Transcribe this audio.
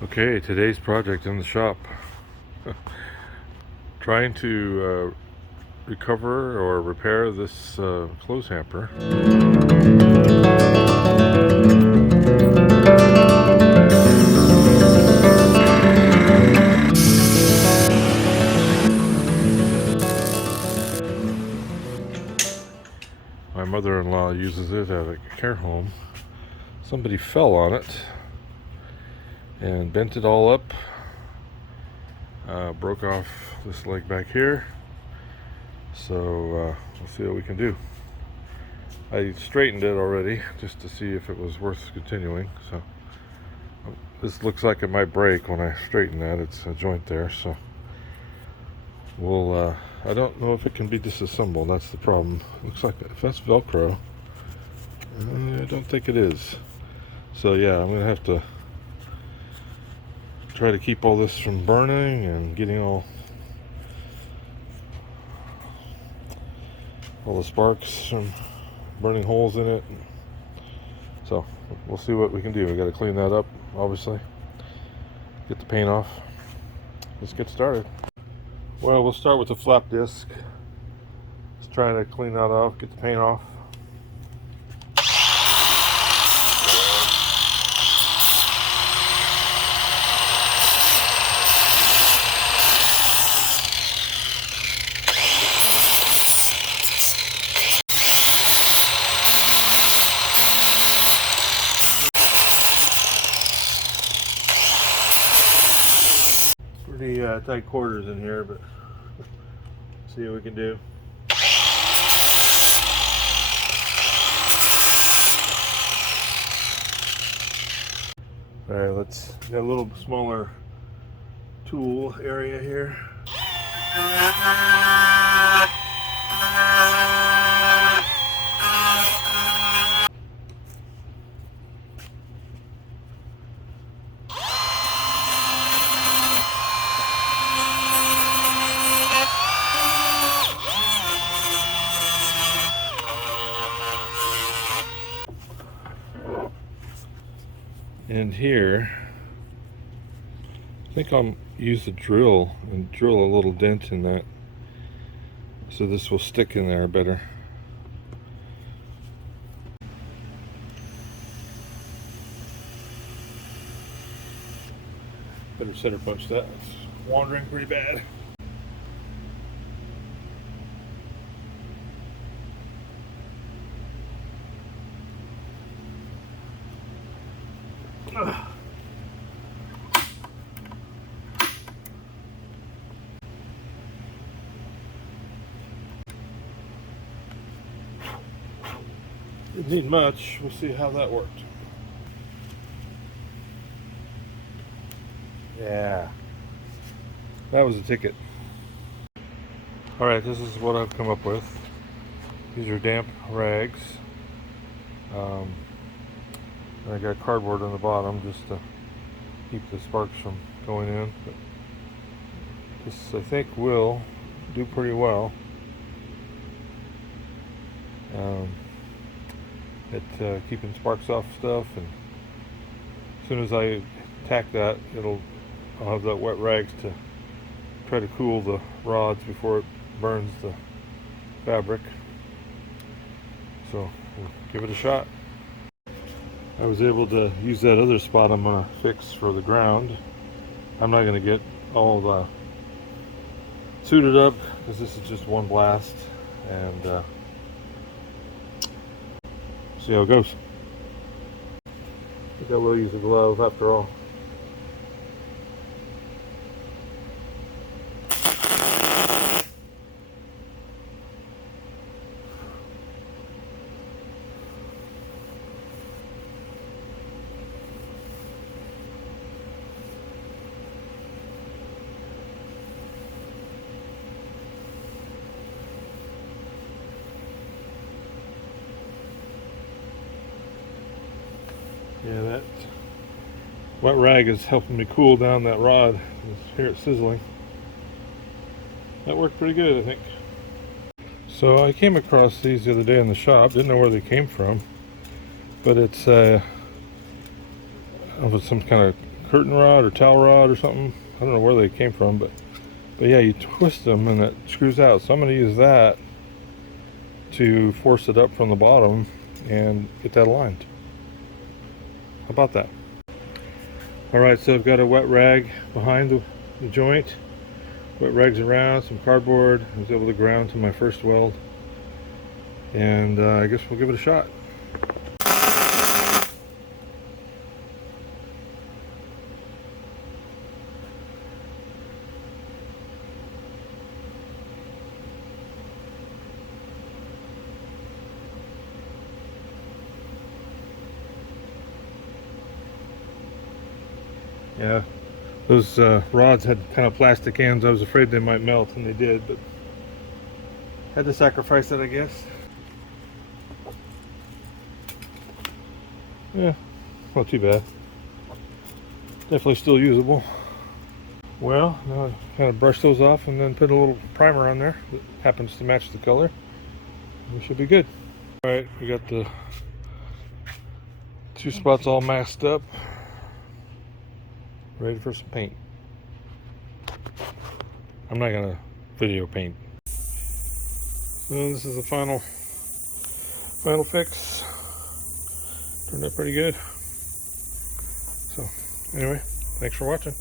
Okay, today's project in the shop. Trying to recover or repair this clothes hamper. My mother-in-law uses it at a care home. Somebody fell on it and bent it all up. Broke off this leg back here. So we'll see what we can do. I straightened it already just to see if it was worth continuing. So this looks like it might break when I straighten that. It's a joint there, so we'll I don't know if it can be disassembled. That's the problem. Looks like if that's Velcro, I don't think it is. So yeah, I'm gonna have to try to keep all this from burning and getting all the sparks from burning holes in it. So we'll see what we can do. We got to clean that up, obviously. Get the paint off. Let's get started. Well, we'll start with the flap disc. Let's try to clean that off, get the paint off. Pretty tight quarters in here, but see what we can do. All right, let's get a little smaller tool area here. And here, I think I'll use the drill and drill a little dent in that so this will stick in there better. Better center punch that. It's wandering pretty bad. Didn't need much. We'll see how that worked. Yeah, that was a ticket. All right, this is what I've come up with. These are damp rags. And I got cardboard on the bottom just to keep the sparks from going in. But this, I think, will do pretty well. At keeping sparks off stuff, and as soon as I tack that, I'll have that wet rags to try to cool the rods before it burns the fabric. So we'll give it a shot. I was able to use that other spot I'm going to fix for the ground. I'm not going to get all the suited up because this is just one blast, and see how it goes. I think I will use a glove after all. Yeah, that wet rag is helping me cool down that rod. Just hear it sizzling. That worked pretty good, I think. So I came across these the other day in the shop. Didn't know where they came from, but it's of some kind of curtain rod or towel rod or something. I don't know where they came from, but yeah, you twist them and it screws out. So I'm going to use that to force it up from the bottom and get that aligned. How about that? Alright, so I've got a wet rag behind the joint. Wet rags around, some cardboard. I was able to ground to my first weld. And I guess we'll give it a shot. Yeah, those rods had kind of plastic ends. I was afraid they might melt, and they did, but had to sacrifice it, I guess. Yeah, not too bad. Definitely still usable. Well, now I kind of brush those off and then put a little primer on there that happens to match the color. We should be good. Alright, we got the two spots all masked up. Ready for some paint. I'm not gonna video paint. So this is the final fix. Turned out pretty good. So anyway, thanks for watching.